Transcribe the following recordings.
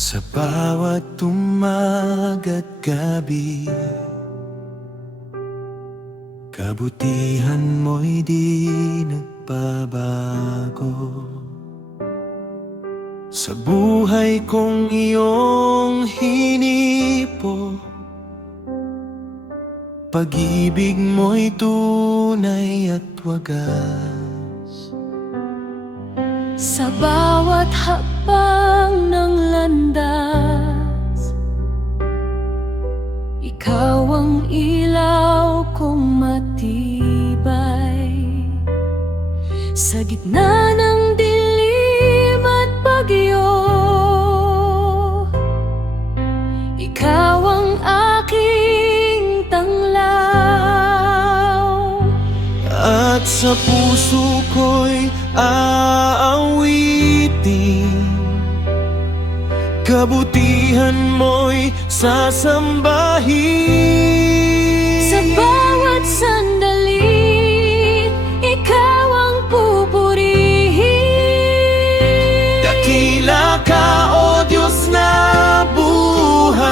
Sa bawat umaga't gabi, kabutihan mo'y di nagbabago. Sa buhay kong iyong hinipo, pag-ibig mo'y tunay at wagas. Sa bawat hakbang ng landas, ikaw ang ilaw kong matibay. Sa gitna ng dilim at bagyo, ikaw ang aking tanglaw. At sa puso ko'y aawitin, kabutihan mo'y sasambahin. Sa bawat sandali, ikaw ang pupurihin. Dakila ka, O Diyos na buhay,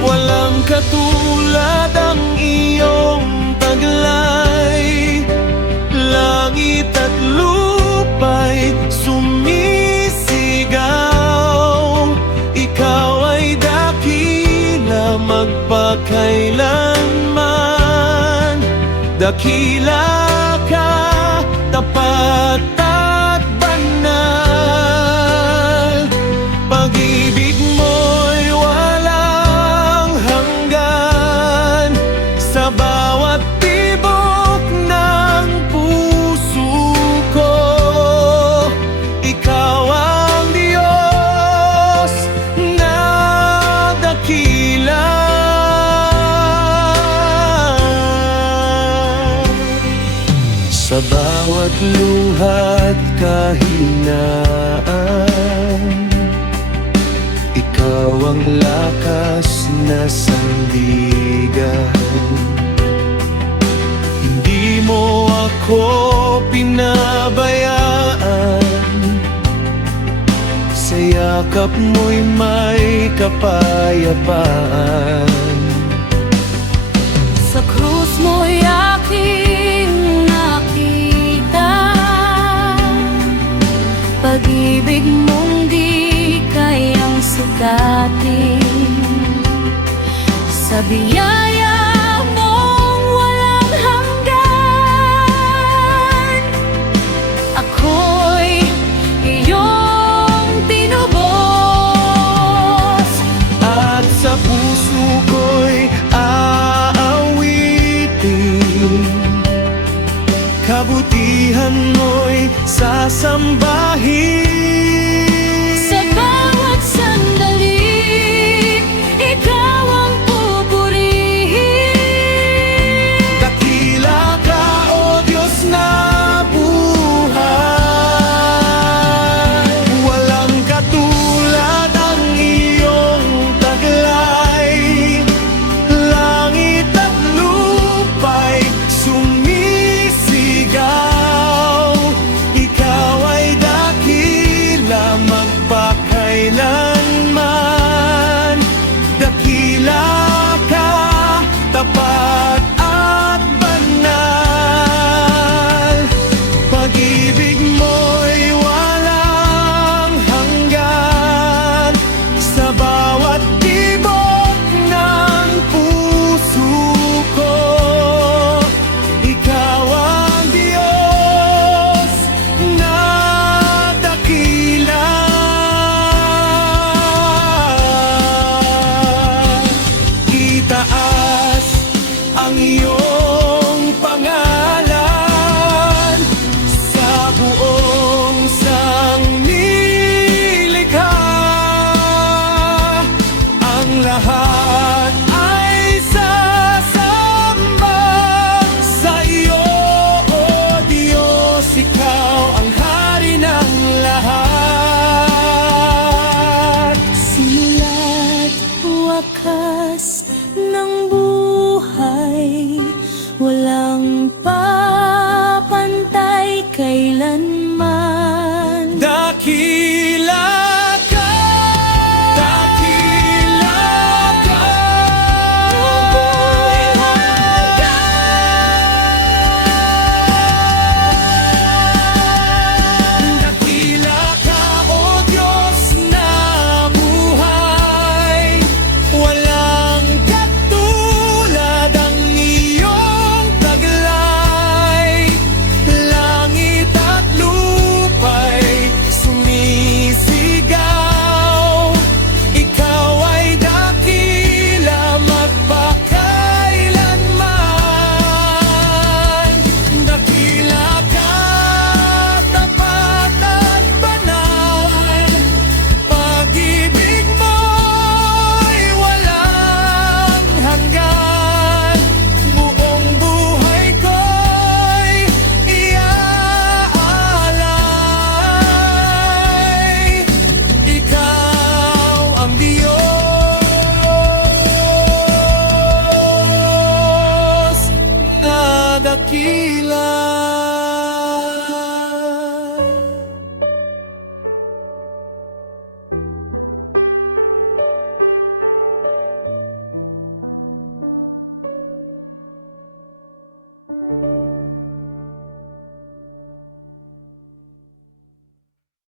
walang katulad ang iyong taglay. Langit at lupa'y sumisigaw, ikaw ay dakila magpakailanman. Dakila ka, tapat at banal. Pag-ibig mo'y walang hanggan. Sa bawat tibok ng puso ko, ikaw ang Diyos na dakila. Sa bawat luha't kahinaan, ikaw ang lakas na sandigan. Hindi mo ako pinabayaan, sa yakap mo'y may kapayapaan. Sa krus mo'y aking nakita, pag-ibig mong di kayang sukatin. Sa biyaya mong walang hanggan, ako'y iyong tinubos. At sa puso ko'y aawitin, kabutihan mo'y sasambahin. Sa bawat sandali, ikaw ang pupurihin. Dakila ka, O Diyos na buhay, walang katulad ang iyong taglay. Langit at lupa'y sumisigaw, ikaw ay dakila magpakailanman. Dakila ka, tapat at banal. Pag-ibig mo'y walang hanggan. Sa bawat tibok ng puso ko, ikaw ang Diyos na dakila. Itaas ang iyong pangalan sa buong sangnilikha. Ang lahat ay sasamba sa iyo, O Diyos. Ikaw ang hari ng lahat. Simula't wakas ng buhay, walang papantay kailanman. Dakila dakila